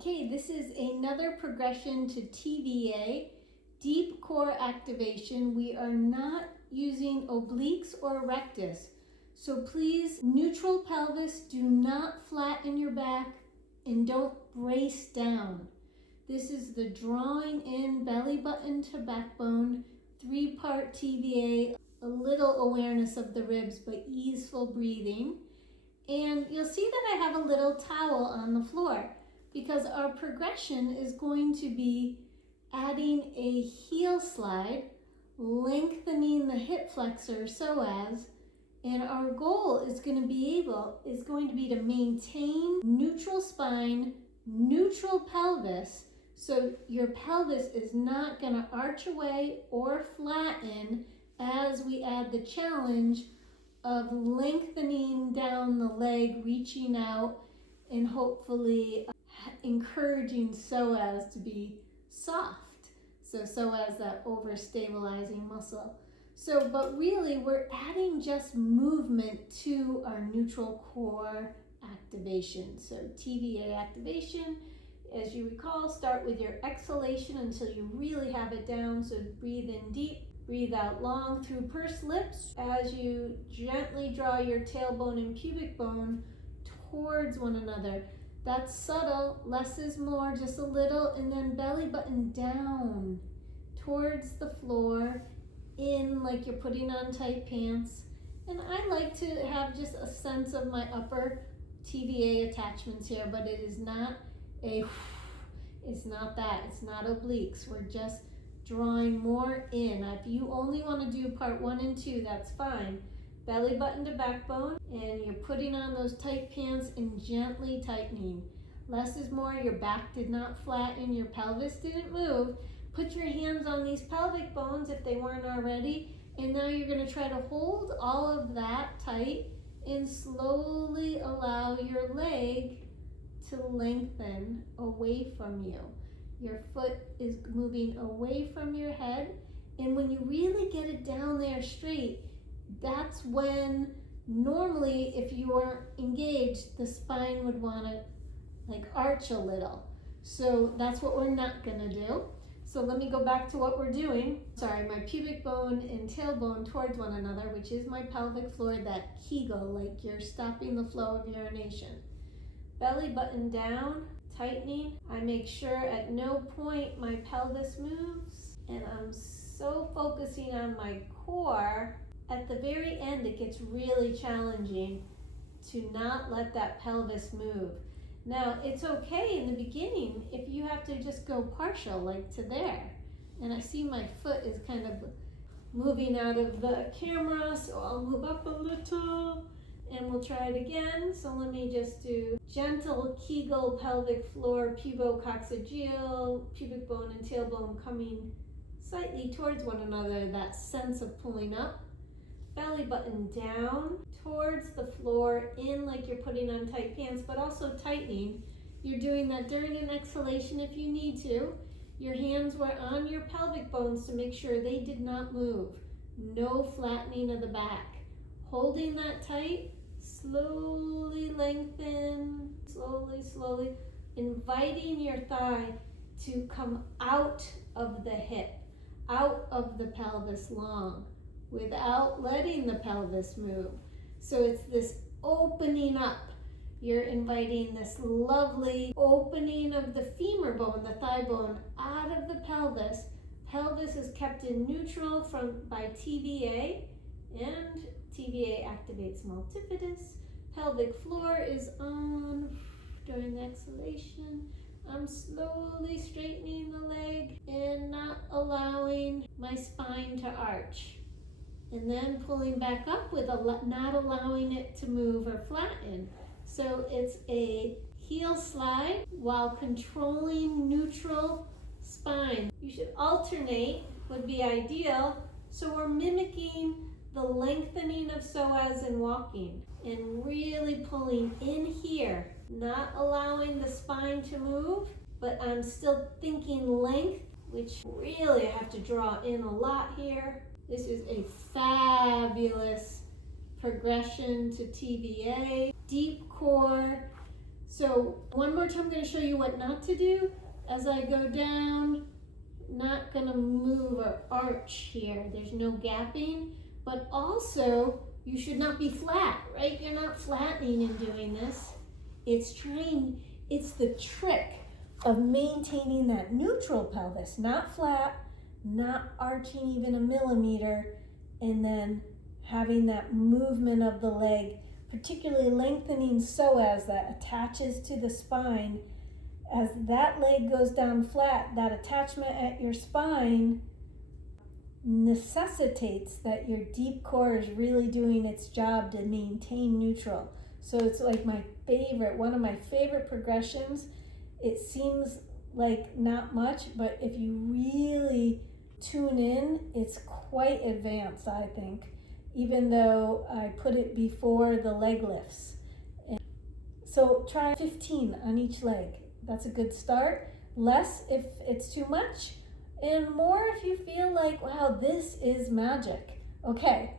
Okay, this is another progression to TVA, deep core activation. We are not using obliques or rectus. So please, neutral pelvis, do not flatten your back and don't brace down. This is the drawing in belly button to backbone, 3-part TVA, a little awareness of the ribs, but easeful breathing. And you'll see that I have a little towel on the floor, because our progression is going to be adding a heel slide, lengthening the hip flexor psoas, and our goal is going to be to maintain neutral spine, neutral pelvis, so your pelvis is not going to arch away or flatten as we add the challenge of lengthening down the leg, reaching out, and hopefully encouraging psoas to be soft. So psoas, that over-stabilizing muscle. So, but really we're adding just movement to our neutral core activation. So TVA activation, as you recall, start with your exhalation until you really have it down. So breathe in deep, breathe out long through pursed lips as you gently draw your tailbone and pubic bone towards one another. That's subtle, less is more, just a little, and then belly button down towards the floor, in like you're putting on tight pants. And I like to have just a sense of my upper TVA attachments here, but it is not it's not obliques. We're just drawing more in. If you only want to do part 1 and 2, that's fine. Belly button to backbone, and you're putting on those tight pants and gently tightening. Less is more. Your back did not flatten, your pelvis didn't move. Put your hands on these pelvic bones if they weren't already, and now you're going to try to hold all of that tight and slowly allow your leg to lengthen away from you. Your foot is moving away from your head, and when you really get it down there straight, that's when normally if you weren't engaged, the spine would want to like arch a little. So that's what we're not going to do. So let me go back to what we're doing. Sorry, my pubic bone and tailbone towards one another, which is my pelvic floor, that Kegel, like you're stopping the flow of urination. Belly button down, tightening. I make sure at no point my pelvis moves, and I'm so focusing on my core. At the very end, it gets really challenging to not let that pelvis move. Now, it's okay in the beginning if you have to just go partial, like to there. And I see my foot is kind of moving out of the camera, so I'll move up a little, and we'll try it again. So let me just do gentle Kegel, pelvic floor, pubococcygeal, pubic bone and tailbone coming slightly towards one another, that sense of pulling up. Belly button down towards the floor, in like you're putting on tight pants, but also tightening. You're doing that during an exhalation if you need to. Your hands were on your pelvic bones to make sure they did not move. No flattening of the back. Holding that tight, slowly lengthen, slowly, inviting your thigh to come out of the hip, out of the pelvis long, without letting the pelvis move. So it's this opening up. You're inviting this lovely opening of the femur bone, the thigh bone, out of the pelvis. Pelvis is kept in neutral by TVA, and TVA activates multifidus. Pelvic floor is on during the exhalation. I'm slowly straightening the leg and not allowing my spine to arch. And then pulling back up with not allowing it to move or flatten. So it's a heel slide while controlling neutral spine. You should alternate, would be ideal. So we're mimicking the lengthening of psoas in walking and really pulling in here, not allowing the spine to move, but I'm still thinking length, which really I have to draw in a lot here. This is a fabulous progression to TVA, deep core, So one more time, I'm going to show you what not to do. As I go down, not going to move or arch here. There's no gapping, but also you should not be flat, right? You're not flattening in doing this. It's the trick of maintaining that neutral pelvis, not flat, not arching even a millimeter, and then having that movement of the leg, particularly lengthening psoas that attaches to the spine. As that leg goes down flat, that attachment at your spine necessitates that your deep core is really doing its job to maintain neutral. So it's like one of my favorite progressions. It seems like not much, but if you really tune in, it's quite advanced, I think, even though I put it before the leg lifts. So try 15 on each leg. That's a good start. Less if it's too much, and more if you feel like, wow, this is magic. Okay.